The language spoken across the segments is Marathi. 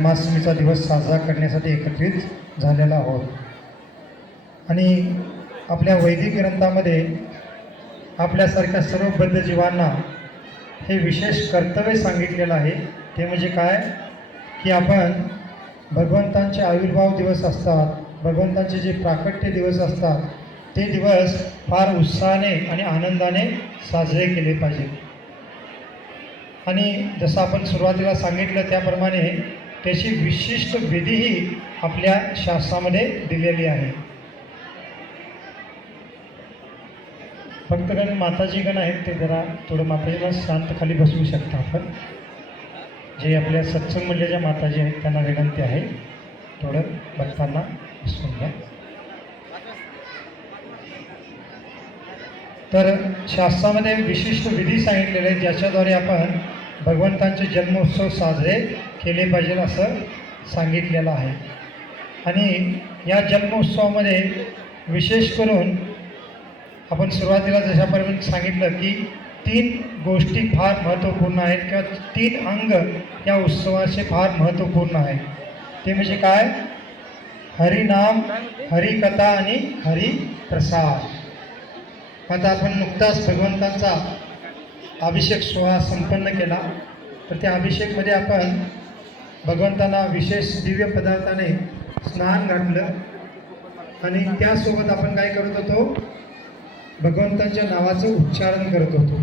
जन्माष्टमीचा दिवस साजरा करण्यासाठी एकत्रित झालेला आहोत. आणि आपल्या वैदिक ग्रंथामध्ये आपल्यासारख्या सर्व बद्ध जीवांना हे विशेष कर्तव्य सांगितलेलं आहे. ते म्हणजे काय? की आपण भगवंतांचे आविर्भाव दिवस असतात भगवंतांचे जे प्राकट्य दिवस असतात ते दिवस फार उत्साहाने आणि आनंदाने साजरे केले पाहिजेत. आणि जसं आपण सुरुवातीला सांगितलं त्याप्रमाणे त्याची विशिष्ट विधीही आपल्या शास्त्रामध्ये दिलेली आहे. भक्तगण माताजीगण आहेत ते जरा थोडं माताजीला शांत खाली बसवू शकता आपण. जे आपल्या सत्संग मंडळाच्या माताजी आहेत त्यांना विनंती आहे. थोडं भक्तांना बसवून घ्या. तर शास्त्रामध्ये विशिष्ट विधी सांगितलेले आहेत ज्याच्याद्वारे आपण भगवंतांचे जन्मोत्सव साजरे केले पाहिजे असं सांगितलेलं आहे. आणि या जन्मोत्सवामध्ये विशेष करून आपण सुरुवातीला जशापर्यंत सांगितलं की तीन गोष्टी फार महत्त्वपूर्ण आहेत किंवा तीन अंग या उत्सवाचे फार महत्त्वपूर्ण आहे ते म्हणजे काय? हरिनाम हरिकथा आणि हरिप्रसाद. आता आपण नुकताच भगवंतांचा अभिषेक सोहळा संपन्न केला. तर त्या अभिषेकमध्ये आपण भगवंतांना विशेष दिव्य पदार्थाने स्नान घातलं. आणि त्यासोबत आपण काय करत होतो? भगवंतांच्या नावाचं उच्चारण करत होतो.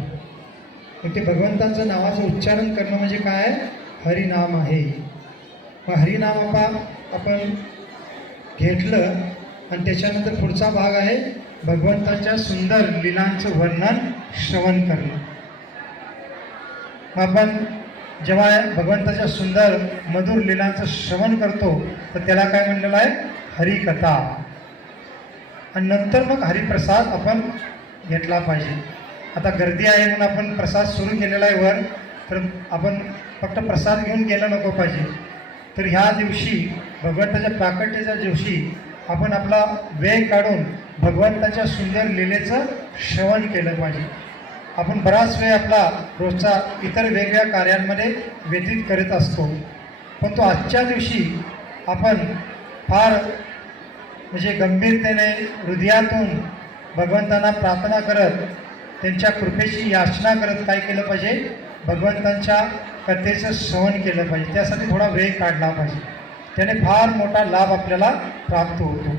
ते भगवंतांचं नावाचं उच्चारण करणं म्हणजे काय? हरिनाम आहे. मग हरिनाम आपा आपण घेतलं आणि त्याच्यानंतर पुढचा भाग आहे भगवंतांच्या सुंदर लीलांचं वर्णन श्रवण करणं. आपण जेव्हा भगवंताच्या सुंदर मधुर लीलांचं श्रवण करतो तर त्याला काय म्हणलेलं आहे? हरिकथा. आणि नंतर मग हरिप्रसाद आपण घेतला पाहिजे. आता गर्दी आहे म्हणून आपण प्रसाद सुरू केलेला आहे वर तर आपण फक्त प्रसाद घेऊन गेलं नको पाहिजे. तर ह्या दिवशी भगवंताच्या प्राकट्याच्या दिवशी आपण आपला वेळ काढून भगवंताच्या सुंदर लीलेचं श्रवण केलं पाहिजे. आपण बराच वेळ आपला रोजचा इतर वेगवेगळ्या कार्यांमध्ये व्यतीत करीत असतो. पण तो आजच्या दिवशी आपण फार म्हणजे गंभीरतेने हृदयातून भगवंतांना प्रार्थना करत त्यांच्या कृपेची याचना करत काय केलं पाहिजे? भगवंतांच्या कथेचं श्रवण केलं पाहिजे. त्यासाठी थोडा वेळ काढला पाहिजे. त्याने फार मोठा लाभ आपल्याला प्राप्त होतो.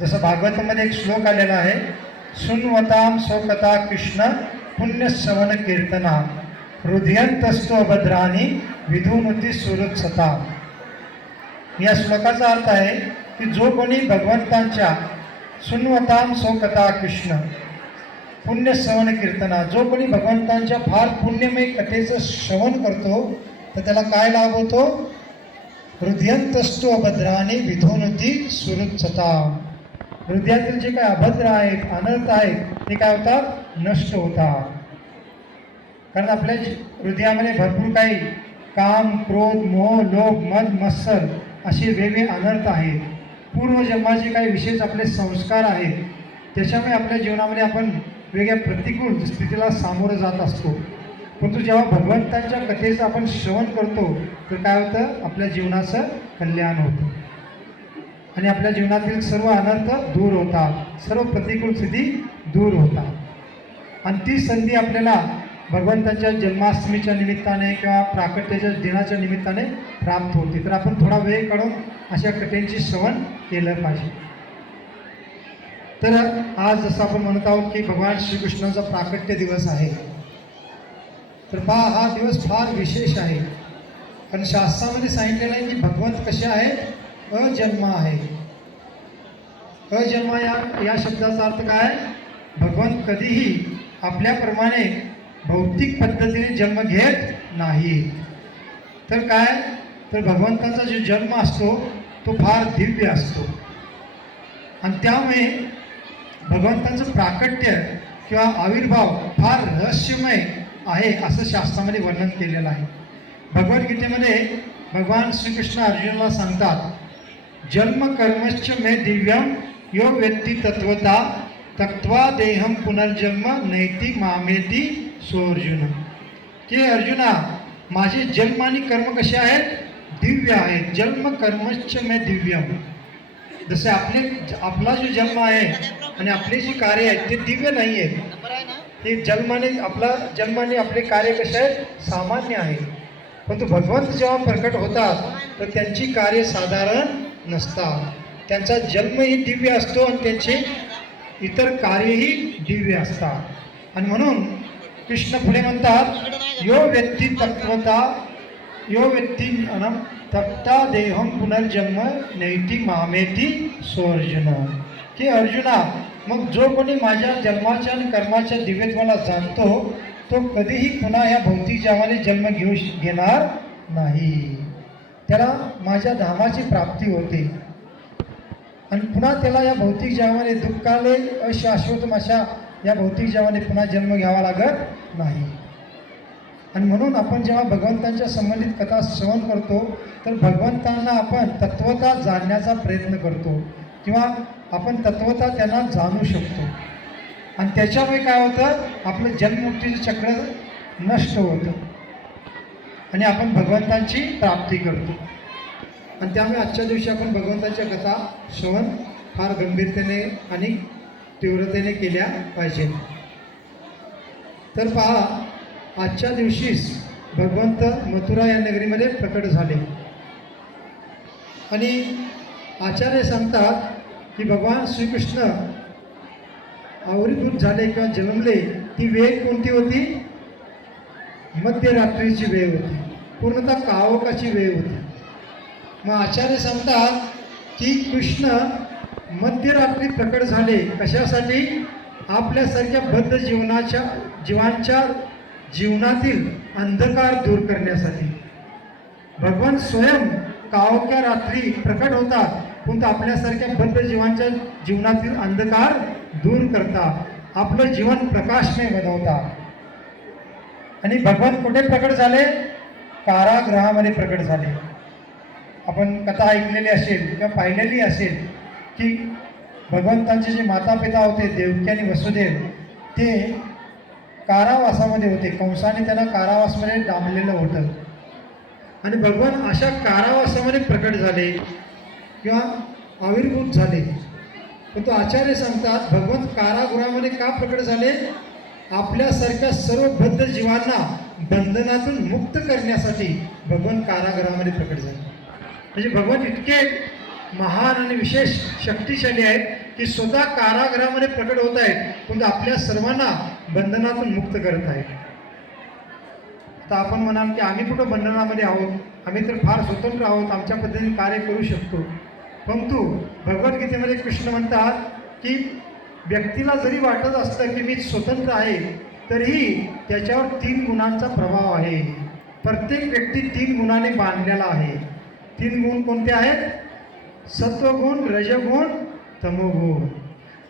जसं भागवतामध्ये एक श्लोक आलेला आहे सुनवताम स्वकथा कृष्ण पुण्यश्रवण कीर्तना हृदयंतस्तु अभद्रानी विधुनुती सुरुत्सता या श्लोकाचा अर्थ आहे की जो कोणी भगवंतांच्या सुन्वताम स्वकथा कृष्ण पुण्य श्रवण कीर्तना जो कोणी भगवंतांच्या फार पुण्यमय कथेचं श्रवण करतो तर त्याला काय लाभ होतो? हृदयंतस्तु अभद्राने विधोनुती सुरुत्सता हृदयातील जे काय अभद्र आहेत अनर्थ आहेत ते काय होतात? नष्ट होतात. कारण आपल्या जी- हृदयामध्ये भरपूर काही काम क्रोध मोह लोभ मद मत्सर असे वेगवेगळे अनर्थ आहेत. पूर्वजन्माचे काही विशेष आपले संस्कार आहेत. त्याच्यामुळे आपल्या जीवनामध्ये आपण वेगळ्या प्रतिकूल स्थितीला सामोरं जात असतो. परंतु जेव्हा भगवंतांच्या कथेचं आपण श्रवण करतो तर काय होतं? आपल्या जीवनाचं कल्याण होतं. आणि आपल्या जीवनातील सर्व अनर्थ दूर होतात. सर्व प्रतिकूल स्थिती दूर होतात. आणि ती संधी आपल्याला भगवंताच्या जन्माष्टमीच्या निमित्ताने किंवा प्राकट्याच्या दिनाच्या निमित्ताने प्राप्त होते. तर आपण थोडा वेळ काढून अशा कथेंची श्रवण केलं पाहिजे. तर आज जसं आपण म्हणत आहोत की भगवान श्रीकृष्णाचा प्राकट्य दिवस आहे. तर पहा हा दिवस फार विशेष आहे. कारण शास्त्रामध्ये सांगितलेलं आहे की भगवंत कसे आहेत? अजन्म आहे. अजन्म या या शब्दाचा अर्थ काय? भगवान कधीही आपल्याप्रमाणे भौतिक पद्धतीने जन्म घेत नाही. तर काय? तर भगवंताचा जो जन्म असतो तो फार दिव्य असतो. आणि त्यामुळे भगवंताचं प्राकट्य किंवा आविर्भाव फार रहस्यमय आहे असं शास्त्रामध्ये वर्णन केलेलं आहे. भगवद्गीतेमध्ये भगवान श्रीकृष्ण अर्जुनाला सांगतात जन्म कर्मश्च मे दिव्यम यो व्यक्ती तत्वता तत्वा देहम पुनर्जन्म नैतिक मामेती सो अर्जुन के अर्जुना माझे जन्म आणि कर्म कसे आहेत? दिव्य आहेत. जन्म कर्मश्च में दिव्यम जसे आपले आपला जो जन्म आहे आणि आपले जी कार्य आहेत ते दिव्य नाही आहेत. ते जन्माने आपला जन्माने आपले कार्य कसे आहेत? सामान्य आहे. परंतु भगवंत जेव्हा प्रकट होतात तर त्यांची कार्य साधारण नसतात त्यांचा जन्मही दिव्य असतो आणि त्यांचे इतर कार्यही दिव्य असतात. आणि म्हणून कृष्ण पुढे म्हणतात यो व्यक्ती तत्वता यो व्यक्ती अनम तत्ता देहम पुनर्जन्म नैती मामेती सोर्जुन की अर्जुना मग जो कोणी माझ्या जन्माच्या आणि कर्माच्या दिव्यत्वाला जाणतो तो कधीही पुन्हा या भौतिक जन्म घेऊ श- घेणार नाही. त्याला माझ्या धामाची प्राप्ती होते. आणि पुन्हा त्याला या भौतिक जगामध्ये दुःखाले अशाश्वत अशा या भौतिक जगाने पुन्हा जन्म घ्यावा लागत नाही. आणि म्हणून आपण जेव्हा भगवंतांच्या संबंधित कथा श्रवण करतो तर भगवंतांना आपण तत्वता जाणण्याचा प्रयत्न करतो किंवा आपण तत्वता त्यांना जाणू शकतो. आणि त्याच्यामुळे काय होतं? आपलं जन्ममुक्तीचं चक्र नष्ट होतं. आणि आपण भगवंतांची प्राप्ती करतो. आणि त्यामुळे आजच्या दिवशी आपण भगवंताच्या कथा श्रवण फार गंभीरतेने आणि तीव्रतेने केल्या पाहिजे. तर पहा आजच्या दिवशीच भगवंत मथुरा या नगरीमध्ये प्रकट झाले. आणि आचार्य सांगतात की भगवान श्रीकृष्ण आवरीभूत झाले किंवा जन्मले ती वेळ कोणती होती? मध्यरात्रीची वेळ होती. पूर्णतः कावकाची वेळ होती. मग आचार्य सांगतात की कृष्ण मध्यरात्री प्रकट झाले. कशासाठी? आपल्यासारख्या बद्ध जीवनाच्या जीवांच्या जीवनातील अंधकार दूर करण्यासाठी. भगवान स्वयं कावक्या रात्री प्रकट होतात. परंतु आपल्यासारख्या बद्ध जीवांच्या जीवनातील अंधकार दूर करतात. आपलं जीवन प्रकाशमय बनवतात. आणि भगवान कुठे प्रकट झाले? कारागृहामध्ये प्रकट झाले. आपण कथा ऐकलेली असेल किंवा पाहिलेली असेल की भगवंतांचे जे माता पिता होते देवकी आणि वसुदेव ते कारावासामध्ये होते. कंसाने त्यांना कारावासमध्ये डांबलेलं होतं. आणि भगवान अशा कारावासामध्ये प्रकट झाले किंवा आविर्भूत झाले. परंतु आचार्य सांगतात भगवंत कारागृहामध्ये का प्रकट झाले? आपल्यासारख्या सर्व बद्ध जीवांना बंधनातून मुक्त करण्यासाठी भगवान कारागृहामध्ये प्रकट झाले. म्हणजे भगवान इतके महान आणि विशेष शक्तिशाली आहेत की स्वतः कारागृहामध्ये प्रकट होत आहेत पण आपल्या सर्वांना बंधनातून मुक्त करत आहेत. आता आपण म्हणाल की आम्ही कुठं बंधनामध्ये आहोत? आम्ही तर फार स्वतंत्र आहोत आमच्या पद्धतीने कार्य करू शकतो. परंतु भगवद्गीतेमध्ये कृष्ण म्हणतात की व्यक्तीला जरी वाटत असतं की मी स्वतंत्र आहे तरीही त्याच्यावर तीन गुणांचा प्रभाव आहे. प्रत्येक व्यक्ती तीन गुणाने बांधलेला आहे. तीन गुण कोणते आहेत? सत्वगुण रजगुण तमोगुण.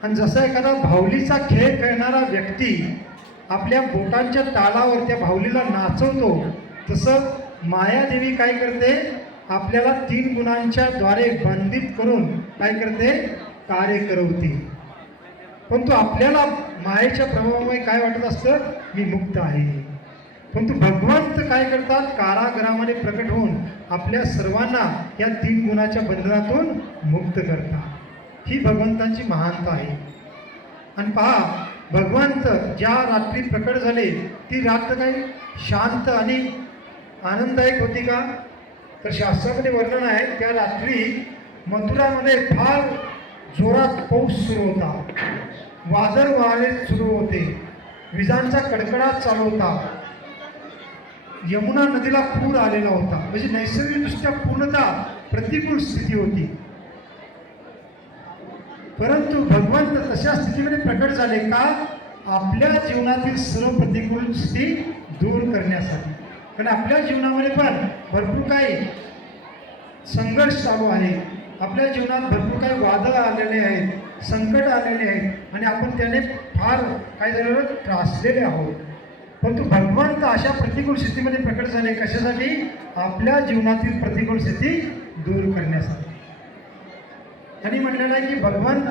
आणि जसा एखादा भावलीचा खेळ खेळणारा व्यक्ती आपल्या बोटांच्या तालावर त्या भावलीला नाचवतो तसं मायादेवी काय करते? आपल्याला तीन गुणांच्या द्वारे बंधित करून काय करते? कार्य करवते. परंतु आपल्याला मायेच्या प्रभावामुळे काय वाटत असतं? मी मुक्त आहे. परंतु भगवंत काय करतात? कारागृहामध्ये प्रकट होऊन आपल्या सर्वांना या तीन गुणाच्या बंधनातून मुक्त करतात. ही भगवंतांची महानता आहे. आणि पहा भगवंत ज्या रात्री प्रकट झाले ती रात्र काही शांत आणि आनंददायक होती का? तर शास्त्रामध्ये वर्णन आहे त्या रात्री मथुरामध्ये फार जोरात पाऊस सुरू होता. वादळ वारे सुरू होते. विजांचा कडकडाट चालू होता. यमुना नदीला पूर आलेला होता. म्हणजे नैसर्गिकदृष्ट्या पूर्णतः प्रतिकूल स्थिती होती. परंतु भगवंत तशा स्थितीमध्ये प्रकट झाले का? आपल्या जीवनातील सर्व प्रतिकूल स्थिती दूर करण्यासाठी. कारण आपल्या जीवनामध्ये पण भरपूर काही संघर्ष चालू आहे. आपल्या जीवनात भरपूर काही वादळ आलेले आहेत. संकट आलेले आहे आणि आपण त्याने फार काय झालेलं त्रासलेले आहोत. परंतु भगवंत अशा प्रतिकूल स्थितीमध्ये प्रकट झाले. कशासाठी? आपल्या जीवनातील प्रतिकूल स्थिती दूर करण्यासाठी. त्यांनी म्हटलेलं आहे की भगवंत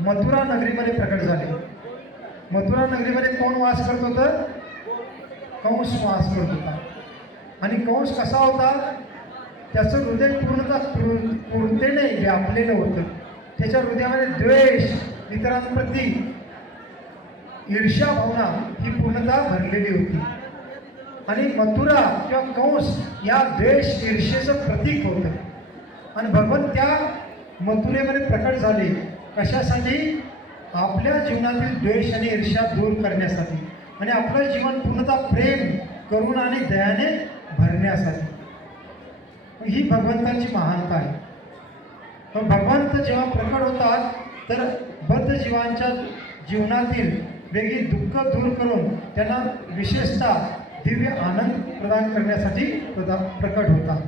मथुरा नगरीमध्ये प्रकट झाले. मथुरा नगरीमध्ये कोण वास करत होतं? कंस वास करत होता. आणि कंस कसा होता? त्याचं हृदय पूर्णतः पूर्णतेने व्यापलेलं होतं. त्याच्या हृदयामध्ये द्वेष इतरांप्रती ईर्ष्या भावना ही पूर्णतः भरलेली होती. आणि मथुरा किंवा कंस या द्वेष ईर्षेचं प्रतीक होतं. आणि भगवान त्या मथुरेमध्ये प्रकट झाले. कशासाठी? आपल्या जीवनातील द्वेष आणि ईर्ष्या दूर करण्यासाठी. आणि आपलं जीवन पूर्णतः प्रेम करुणा आणि दयाने भरण्यासाठी. ही भगवंताची महानता आहे. पण भगवंत जेव्हा प्रकट होतात तर बद्ध जीवांच्या जीवनातील वेगळी दुःख दूर करून त्यांना विशेषतः दिव्य आनंद प्रदान करण्यासाठी प्रदा प्रकट होतात.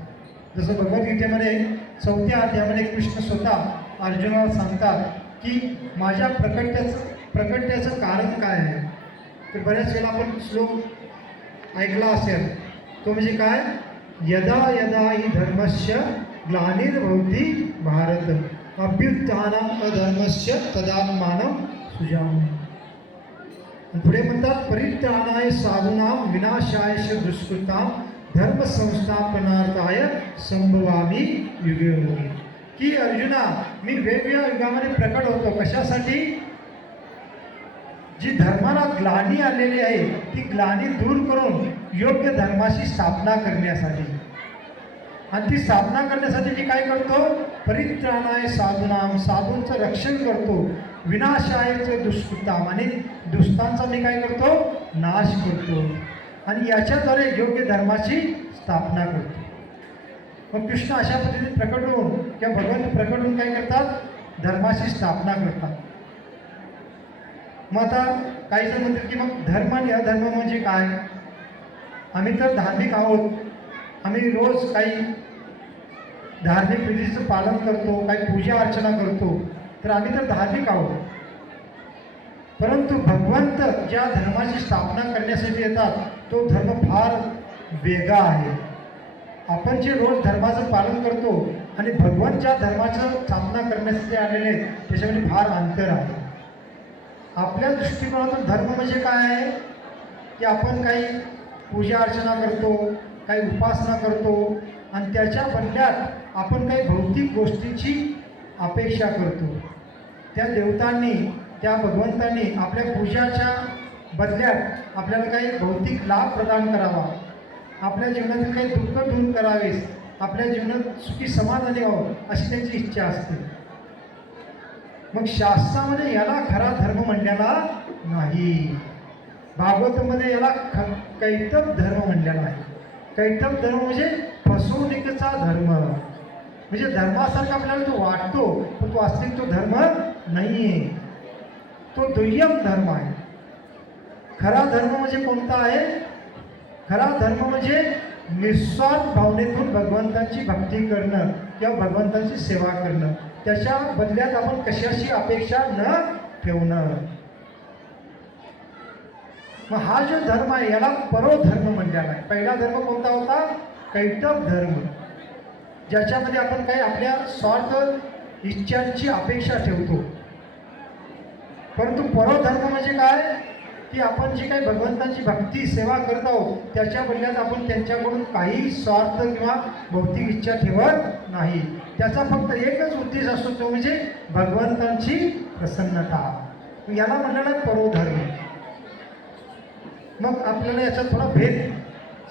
जसं भगवद्गीतेमध्ये चौथ्या अध्यायामध्ये कृष्ण स्वतः अर्जुनाला सांगतात की माझ्या प्रकट्याचं प्रकट्याचं कारण काय आहे? तर बऱ्याच वेळेला आपण श्लोक ऐकला असेल. तो म्हणजे काय? यदा यदा ही धर्मस्य ग्लानिर्भवती भारत। अभ्युत्थानम अधर्मस्य तदात्मानं सुजामि। पुढे म्हणतात परित्राणाय साधूनाम विनाशाय च दुष्कृताम धर्म संस्थापनार्थाय संभवामी युगे युगे की अर्जुना, मी वेगवेगळ्या युगामध्ये प्रकट होतो, कशासाठी? जी धर्माला ग्लानी आलेली आहे, ती ग्लानी दूर करून योग्य धर्माची स्थापना करण्यासाठी. आणि ती स्थापना करण्यासाठी मी काय करतो? परित्राणाय साधनाम साधूंचं रक्षण करतो. विनाशायचं दुष्कृताम आणि दुष्टांचा मी काय करतो? नाश करतो. आणि याच्याद्वारे योग्य धर्माची स्थापना करतो. मग कृष्ण अशा पद्धतीने प्रकट होऊन किंवा भगवंत प्रकट होऊन काय करतात? धर्माची स्थापना करतात. मग आता काही जण म्हणतात की मग धर्म आणि अधर्म म्हणजे काय? आम्ही तर धार्मिक आहोत. आम्ही रोज काही धार्मिक विधीचं पालन करतो काही पूजा अर्चना करतो तर आम्ही तर धार्मिक आहोत. परंतु भगवंत ज्या धर्माची स्थापना करण्यासाठी येतात तो धर्म फार वेगळा आहे. आपण जे रोज धर्माचं पालन करतो आणि भगवान ज्या धर्माचं स्थापना करण्यासाठी आलेले आहेत, त्याच्यामध्ये फार अंतर आहे. आपल्या दृष्टिकोनातून धर्म म्हणजे काय आहे? की आपण काही पूजा अर्चना करतो काही उपासना करतो आणि त्याच्या बदल्यात आपण काही भौतिक गोष्टीची अपेक्षा करतो. त्या देवतांनी त्या भगवंतांनी आपल्या पूजाच्या बदल्यात आपल्याला काही भौतिक लाभ प्रदान करावा. आपल्या जीवनातील काही दुःख दूर करावेस आपल्या जीवनात सुखी समाधानी व्हावं अशी त्यांची इच्छा असते. मग शास्त्रामध्ये याला खरा धर्म म्हणलेला नाही. भागवतामध्ये याला ख कैतव धर्म म्हणलेला आहे. कैतव धर्म म्हणजे फसवणुकीचा धर्म. म्हणजे धर्मासारखा आपल्याला तो वाटतो पण तो वास्तविक तो धर्म नाही आहे तो दुय्यम धर्म आहे. खरा धर्म म्हणजे कोणता आहे? खरा धर्म म्हणजे निस्वार्थ भावनेतून भगवंतांची भक्ती करणं किंवा भगवंतांची सेवा करणं. त्याच्या बदल्यात आपण कशाची अपेक्षा न ठेवणं? मग हा जो धर्म आहे याला परोधर्म म्हणलेला आहे पहिला धर्म कोणता होता? कैटव धर्म. ज्याच्यामध्ये आपण काही आपल्या स्वार्थ इच्छांची अपेक्षा ठेवतो. परंतु परोधर्म म्हणजे काय? की आपण जी काही भगवंतांची भक्ती सेवा करत आहोत त्याच्या बदल्यात आपण त्यांच्याकडून काही स्वार्थ किंवा भौतिक इच्छा ठेवत नाही. त्याचा फक्त एकच उद्देश असतो तो म्हणजे भगवंतांची प्रसन्नता. याला म्हणलेला परोधर्म. मग आपल्याला याचा थोडा भेद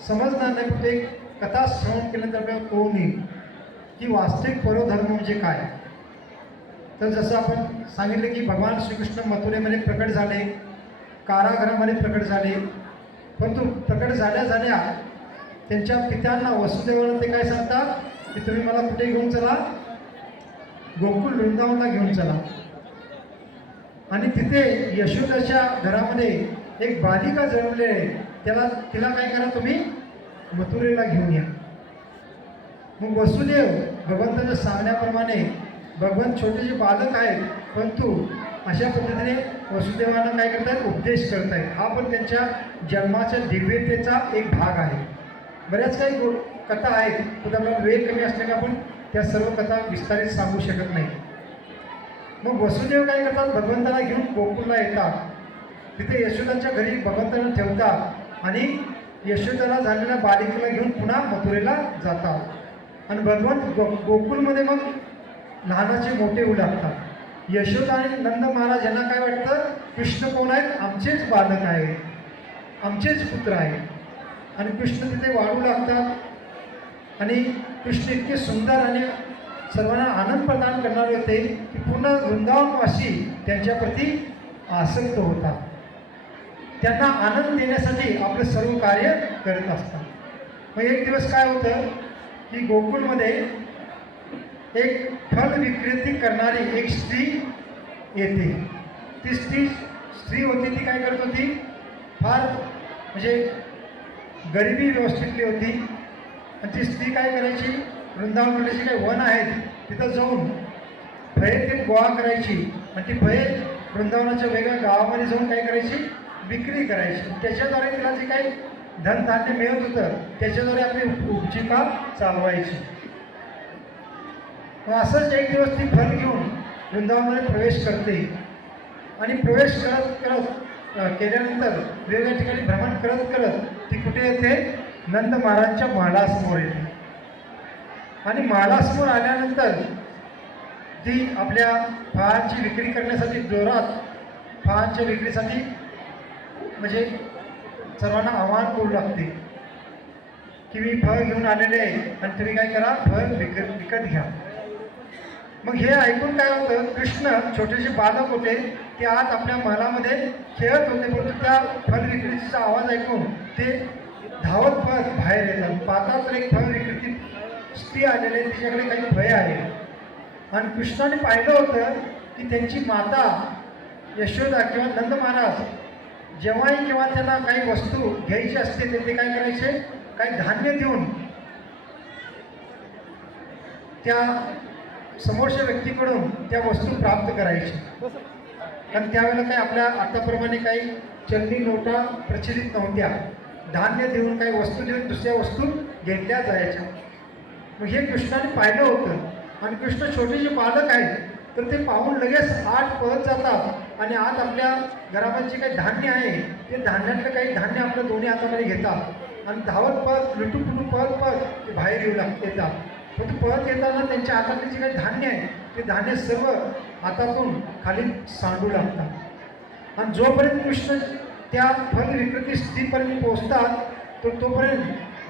समजणार नाही पण एक कथा श्रवण केल्यानंतर आपल्याला कळून येईल की वास्तविक परोधर्म म्हणजे काय. तर जसं आपण सांगितलं की भगवान श्रीकृष्ण मथुरेमध्ये प्रकट झाले कारागृहामध्ये प्रकट झाले परंतु प्रकट झाल्या झाल्या त्यांच्या पित्यांना वसुदेवाला ते काय सांगतात? की तुम्ही मला कुठे घेऊन चला? गोकुळ वृंदावनला घेऊन चला. आणि तिथे यशोदाच्या घरामध्ये एक बालिका जन्मले आहे. त्याला तिला काय करा तुम्ही? मथुरेला घेऊन या. मग वसुदेव भगवंताच्या सांगण्याप्रमाणे भगवंत छोटे जे बालक आहेत परंतु अशा पद्धतीने वसुदेवांना काय करतात उपदेश करतायत. हा पण त्यांच्या जन्माच्या दिव्यतेचा एक भाग आहे. बऱ्याच काही गो कथा आहेत. पण आपल्याला वेळ कमी असल्याने आपण त्या सर्व कथा विस्तारित सांगू शकत नाही. मग वसुदेव काय करतात? भगवंताला घेऊन गोकुळला येतात. तिथे यशोदांच्या घरी भगवंतांना ठेवतात आणि यशोदाला झालेल्या बालिकेला घेऊन पुन्हा मथुरेला जातात. आणि भगवंत गो गोकुलमध्ये मग लहानाचे मोठे होऊ लागतात. यशोदा आणि नंद महाराज यांना काय वाटतं? कृष्ण कोण आहेत? आमचेच बालक आहे आमचेच पुत्र आहे आणि कृष्ण तिथे वाढू लागतात. आणि कृष्ण इतके सुंदर आणि सर्वांना आनंद प्रदान करणारे होते की पूर्ण वृंदावनवासी त्यांच्याप्रती आसक्त होता त्यांना आनंद देण्यासाठी आपलं सर्व कार्य करत असतात. मग एक दिवस काय होतं की गोकुळमध्ये एक फल विक्रेती करणारी एक स्त्री येते. ती स्त्री स्त्री होती ती काय करत होती? फार म्हणजे गरिबी व्यवस्थितली होती. आणि ती स्त्री काय करायची? वृंदावनमध्ये जे काही वन आहेत तिथं जाऊन फळे ते गोळा करायची. आणि ती फळे वृंदावनाच्या वेगळ्या गावामध्ये जाऊन काय करायची? विक्री करायची. त्याच्याद्वारे तिला जे काही धनधान्य मिळत होतं त्याच्याद्वारे आपली उपजीविका चालवायची. असंच एक दिवस ती फल घेऊन वृंदावनमध्ये प्रवेश करते. आणि प्रवेश करत करत केल्यानंतर वेगवेगळ्या ठिकाणी भ्रमण करत करत ती कुठे येते? नंद महाराजच्या महालासमोर येते. आणि महालासमोर आल्यानंतर ती आपल्या फळांची विक्री करण्यासाठी जोरात फळांच्या विक्रीसाठी म्हणजे सर्वांना आव्हान करू लागते की मी फळ घेऊन आलेले आहे. आणि तुम्ही काय करा फळ विकत विकत घ्या. मग हे ऐकून काय होतं कृष्ण छोटेसे बालक होते ते आज आपल्या मनामध्ये खेळत होते परंतु त्या फळ विक्रीचा आवाज ऐकून ते धावत फळ बाहेर येतात. पाहतात तर एक फळ विक्रेती स्त्री आलेले आहे तिच्याकडे काही फळे आहे आणि कृष्णाने पाहिलं होतं की त्यांची माता यशोदा किंवा नंद महाराज जेव्हाही किंवा त्यांना काही वस्तू घ्यायची असते तर ते काय करायचे? काही धान्य देऊन त्या समोरच्या व्यक्तीकडून त्या वस्तू प्राप्त करायची. कारण त्यावेळेला काही आपल्या आताप्रमाणे काही चलनी नोटा प्रचलित नव्हत्या. धान्य देऊन काही वस्तू देऊन दुसऱ्या वस्तू घेतल्या जायच्या. मग हे कृष्णाने पाहिलं होतं. आणि कृष्ण छोटे जे बालक आहेत तर ते पाहून लगेच आठ पळत जातात. आणि आज आपल्या घरामध्ये जे काही धान्य आहे ते धान्यातलं काही धान्य आपल्या दोन्ही हातामध्ये घेतात. आणि धावत पळत लुटू पुटू पळत पळत ते बाहेर येऊ लाग येतात. पण पळत येताना त्यांच्या हातातले जे काही धान्य आहे ते धान्य सर्व हातातून खाली सांडू लागतात. आणि जोपर्यंत कृष्ण त्या फल विकृती स्त्रीपर्यंत पोहोचतात तर तोपर्यंत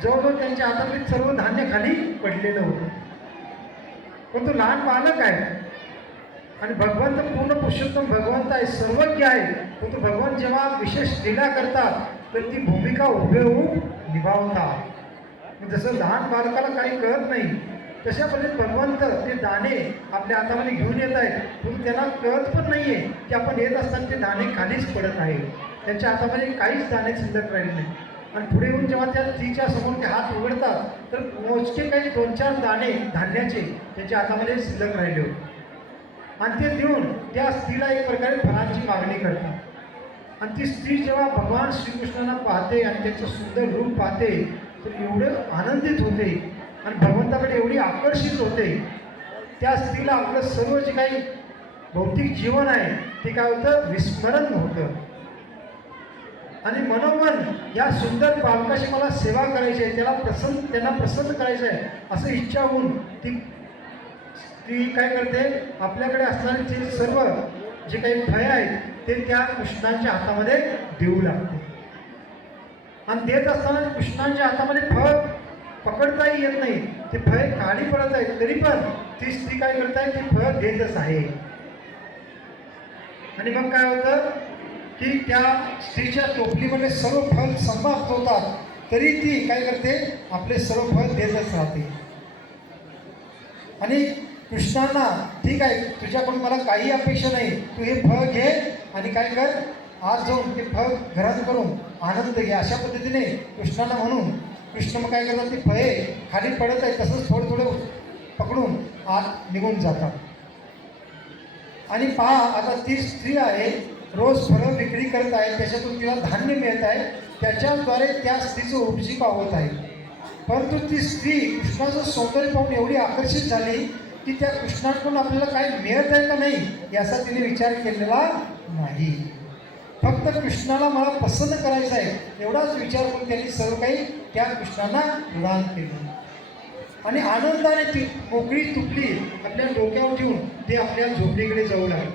जवळजवळ त्यांच्या हातातले सर्व धान्य खाली पडलेलं होतं. पण तो लहान बालक आहे आणि भगवंत पूर्ण पुरुषोत्तम भगवंत आहे सर्वज्ञ आहे. परंतु भगवान जेव्हा विशेष लीला करतात तर ती भूमिका हुबेहूब निभावतात जसं लहान बालकाला काही कळत नाही तशा पद्धतीत भगवंत ते दाणे आपल्या हातामध्ये घेऊन येत आहेत. परंतु त्यांना कळत पण नाही आहे की आपण येत असताना ते दाणे खालीच पडत आहे त्यांच्या हातामध्ये काहीच दाणे शिल्लक राहिले नाही. आणि पुढे येऊन जेव्हा त्या तिच्या समोर ते हात उघडतात तर मोजके काही दोन चार दाणे धान्याचे त्यांच्या हातामध्ये शिल्लक राहिले होते. आणि ते देऊन त्या स्त्रीला एक प्रकारे फळांची मागणी करतात. आणि ती स्त्री जेव्हा भगवान श्रीकृष्णांना पाहते आणि त्याचं सुंदर रूप पाहते तर एवढं आनंदित होते आणि भगवंताकडे एवढी आकर्षित होते. त्या स्त्रीला आपलं सर्व जे काही भौतिक जीवन आहे ते काय होतं? विस्मरण होतं. आणि मनोमन या सुंदर बालकाशी मला सेवा करायची आहे त्याला प्रसन्न त्यांना प्रसन्न करायचं आहे असं इच्छा होऊन ती ती काय करते? आपल्याकडे असणारे जे सर्व जे काही फळे आहेत ते त्या कृष्णांच्या हातामध्ये देऊ लागते. आणि देत असताना कृष्णांच्या हातामध्ये फळ पकडताही येत नाही. ते फळे खाली पडत आहेत तरी पण ती स्त्री काय करत आहे ती फळ देतच आहे. आणि मग काय होतं? की त्या स्त्रीच्या टोपलीमध्ये सर्व फळ समाप्त होतात तरी ती काय करते? आपले सर्व फळ देतच राहते. आणि कृष्णांना ठीक आहे तुझ्याकडून मला काही अपेक्षा नाही. तू हे फळ घे आणि काय कर? आज जाऊन ते फळ घरात करून आनंद घे. अशा पद्धतीने कृष्णांना म्हणून कृष्ण मग काय करतात ते फळे खाली पडत आहे तसंच थोडं थोडं पकडून आत निघून जातात. आणि पहा आता ती स्त्री आहे रोज फळं विक्री करत आहे त्याच्यातून तिला धान्य मिळत आहे त्याच्याद्वारे त्या स्त्रीचं उपजीविका होत आहे. परंतु ती स्त्री कृष्णाचं सौंदर्य पाहून एवढी आकर्षित झाली की त्या कृष्णाकडून आपल्याला काही मिळत आहे का नाही याचा तिने विचार केलेला नाही. फक्त कृष्णाला मला पसंत करायचं आहे एवढाच विचार करून त्यांनी सर्व काही त्या कृष्णांना प्रदान केलं. आणि आनंदाने ती मोकळी तुटली आपल्या डोक्यावर ठेवून ते आपल्या झोपडीकडे जाऊ लागले.